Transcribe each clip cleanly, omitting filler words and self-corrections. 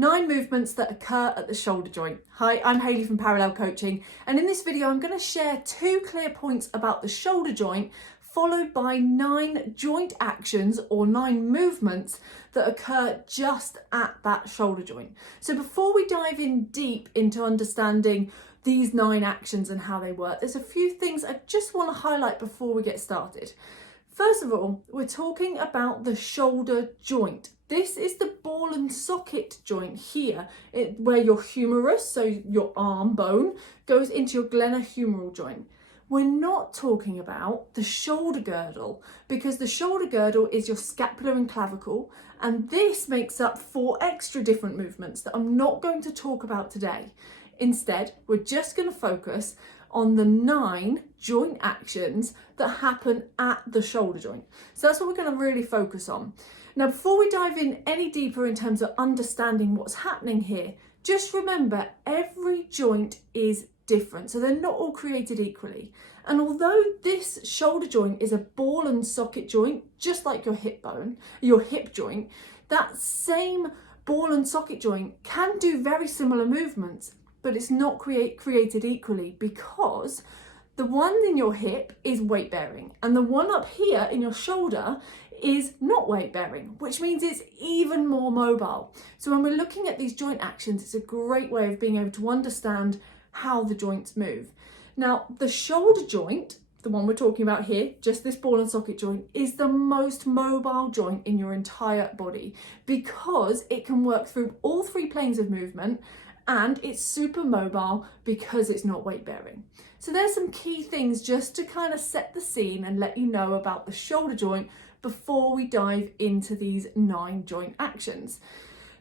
9 movements that occur at the shoulder joint. Hi, I'm Hayley from Parallel Coaching, and in this video I'm going to share 2 clear points about the shoulder joint, followed by 9 joint actions or 9 movements that occur just at that shoulder joint. So before we dive in deep into understanding these 9 actions and how they work, there's a few things I just want to highlight before we get started. First of all, we're talking about the shoulder joint. This is the ball and socket joint here, where your humerus, so your arm bone, goes into your glenohumeral joint. We're not talking about the shoulder girdle, because the shoulder girdle is your scapula and clavicle, and this makes up 4 extra different movements that I'm not going to talk about today. Instead, we're just going to focus on the 9 joint actions that happen at the shoulder joint. So that's what we're going to really focus on. Now, before we dive in any deeper in terms of understanding what's happening here, just remember every joint is different. So they're not all created equally. And although this shoulder joint is a ball and socket joint, just like your hip joint, that same ball and socket joint can do very similar movements, but it's not created equally, because the one in your hip is weight bearing and the one up here in your shoulder is not weight bearing, which means it's even more mobile. So when we're looking at these joint actions, it's a great way of being able to understand how the joints move. Now, the shoulder joint, the one we're talking about here, just this ball and socket joint, is the most mobile joint in your entire body, because it can work through all 3 planes of movement, and it's super mobile because it's not weight bearing. So there's some key things just to kind of set the scene and let you know about the shoulder joint before we dive into these 9 joint actions.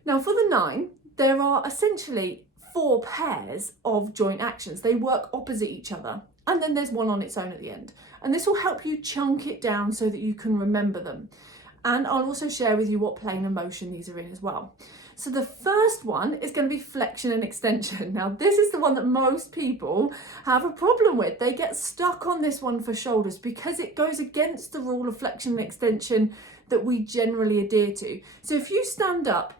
Now, for the 9, there are essentially 4 pairs of joint actions. They work opposite each other, and then there's one on its own at the end. And this will help you chunk it down so that you can remember them. And I'll also share with you what plane of motion these are in as well. So the first one is going to be flexion and extension. Now, this is the one that most people have a problem with. They get stuck on this one for shoulders because it goes against the rule of flexion and extension that we generally adhere to. So if you stand up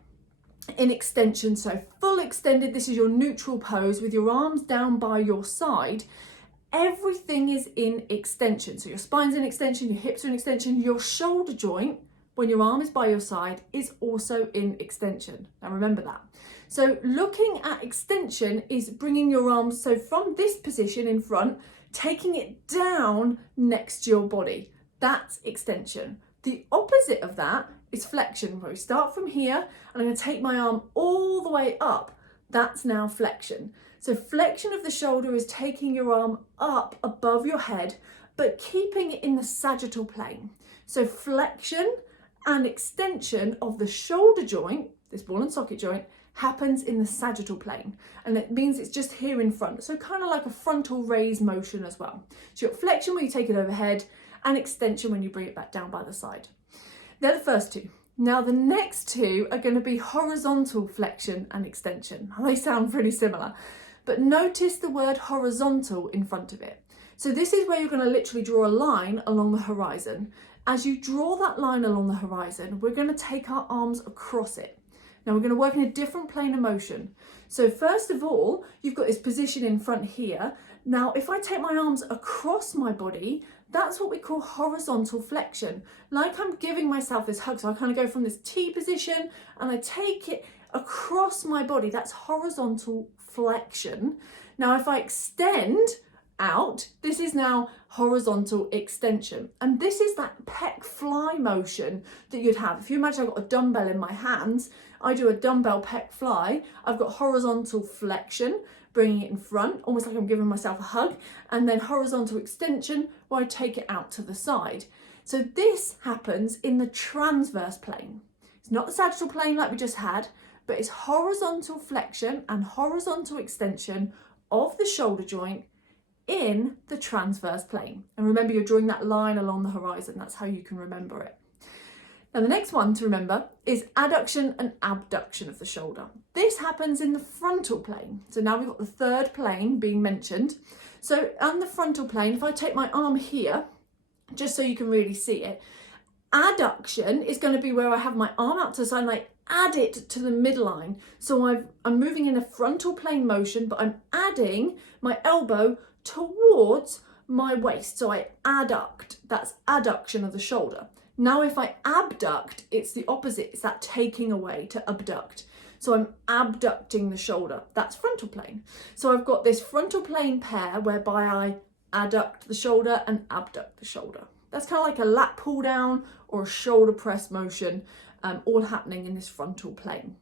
in extension, so full extended, this is your neutral pose with your arms down by your side, everything is in extension. So your spine's in extension, your hips are in extension, your shoulder joint, when your arm is by your side, is also in extension. Now remember that. So looking at extension is bringing your arms, so from this position in front, taking it down next to your body. That's extension. The opposite of that is flexion, where we start from here and I'm going to take my arm all the way up. That's now flexion. So flexion of the shoulder is taking your arm up above your head, but keeping it in the sagittal plane. So flexion and extension of the shoulder joint, this ball and socket joint, happens in the sagittal plane, and it means it's just here in front, so kind of like a frontal raise motion as well. So you've got flexion when you take it overhead, and extension when you bring it back down by the side. They're the first 2. Now the next 2 are going to be horizontal flexion and extension. Now, they sound pretty similar, but notice the word horizontal in front of it. So this is where you're going to literally draw a line along the horizon. As you draw that line along the horizon, we're going to take our arms across it. Now we're going to work in a different plane of motion. So first of all, you've got this position in front here. Now, if I take my arms across my body, that's what we call horizontal flexion. Like I'm giving myself this hug. So I kind of go from this T position and I take it across my body. That's horizontal flexion. Now, if I extend out, this is now horizontal extension, and this is that pec fly motion that you'd have if you imagine I've got a dumbbell in my hands. I do a dumbbell pec fly. I've got horizontal flexion, bringing it in front, almost like I'm giving myself a hug, and then horizontal extension where I take it out to the side. So this happens in the transverse plane. It's not the sagittal plane like we just had, but it's horizontal flexion and horizontal extension of the shoulder joint in the transverse plane. And remember, you're drawing that line along the horizon. That's how you can remember it. Now the next one to remember is adduction and abduction of the shoulder. This happens in the frontal plane. So now we've got the 3rd plane being mentioned. So on the frontal plane, if I take my arm here, just so you can really see it, adduction is going to be where I have my arm out to the side and I add it to the midline. So I'm moving in a frontal plane motion, but I'm adding my elbow towards my waist. So I adduct, that's adduction of the shoulder. Now if I abduct, it's the opposite, it's that taking away, to abduct. So I'm abducting the shoulder, that's frontal plane. So I've got this frontal plane pair whereby I adduct the shoulder and abduct the shoulder. That's kind of like a lat pull down or a shoulder press motion, all happening in this frontal plane.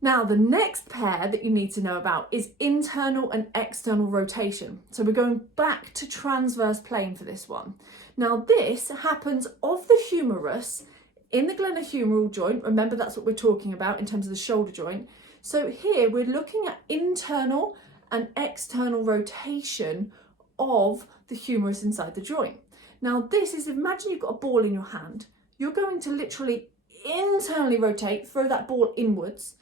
Now, the next pair that you need to know about is internal and external rotation. So we're going back to transverse plane for this one. Now, this happens of the humerus in the glenohumeral joint. Remember, that's what we're talking about in terms of the shoulder joint. So here we're looking at internal and external rotation of the humerus inside the joint. Now, this is, imagine you've got a ball in your hand. You're going to literally internally rotate, throw that ball inwards,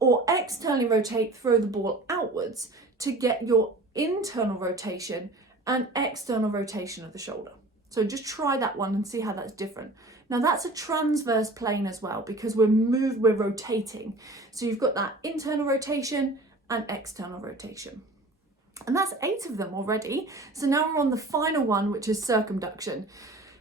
or externally rotate, throw the ball outwards to get your internal rotation and external rotation of the shoulder. So just try that one and see how that's different. Now that's a transverse plane as well, because we're rotating. So you've got that internal rotation and external rotation. And that's 8 of them already. So now we're on the final one, which is circumduction.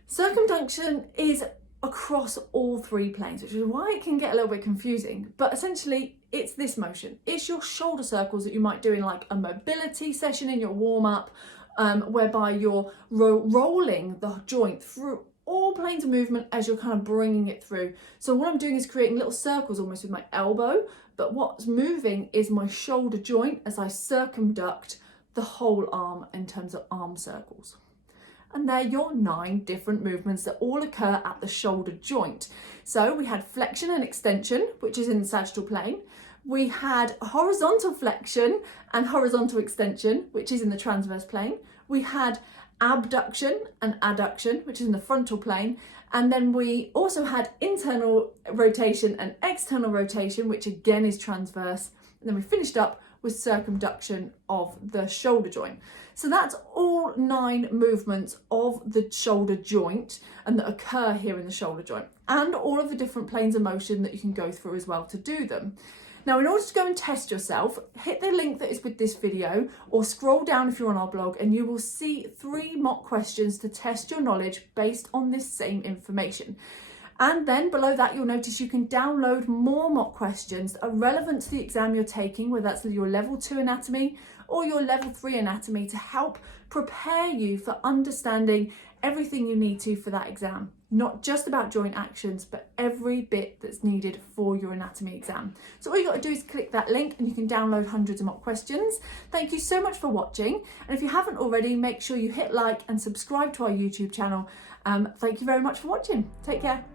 Circumduction is across all 3 planes, which is why it can get a little bit confusing. But essentially, it's this motion. It's your shoulder circles that you might do in like a mobility session in your warm-up, whereby you're rolling the joint through all planes of movement as you're kind of bringing it through. So what I'm doing is creating little circles almost with my elbow, but what's moving is my shoulder joint as I circumduct the whole arm in terms of arm circles. And they're your 9 different movements that all occur at the shoulder joint. So we had flexion and extension, which is in the sagittal plane. We had horizontal flexion and horizontal extension, which is in the transverse plane. We had abduction and adduction, which is in the frontal plane. And then we also had internal rotation and external rotation, which again is transverse. And then we finished up with circumduction of the shoulder joint. So that's all 9 movements of the shoulder joint and that occur here in the shoulder joint, and all of the different planes of motion that you can go through as well to do them. Now, in order to go and test yourself, hit the link that is with this video or scroll down if you're on our blog, and you will see 3 mock questions to test your knowledge based on this same information. And then below that, you'll notice you can download more mock questions that are relevant to the exam you're taking, whether that's your level 2 anatomy or your level 3 anatomy, to help prepare you for understanding everything you need to for that exam. Not just about joint actions, but every bit that's needed for your anatomy exam. So all you got to do is click that link and you can download hundreds of mock questions. Thank you so much for watching. And if you haven't already, make sure you hit like and subscribe to our YouTube channel. Thank you very much for watching. Take care.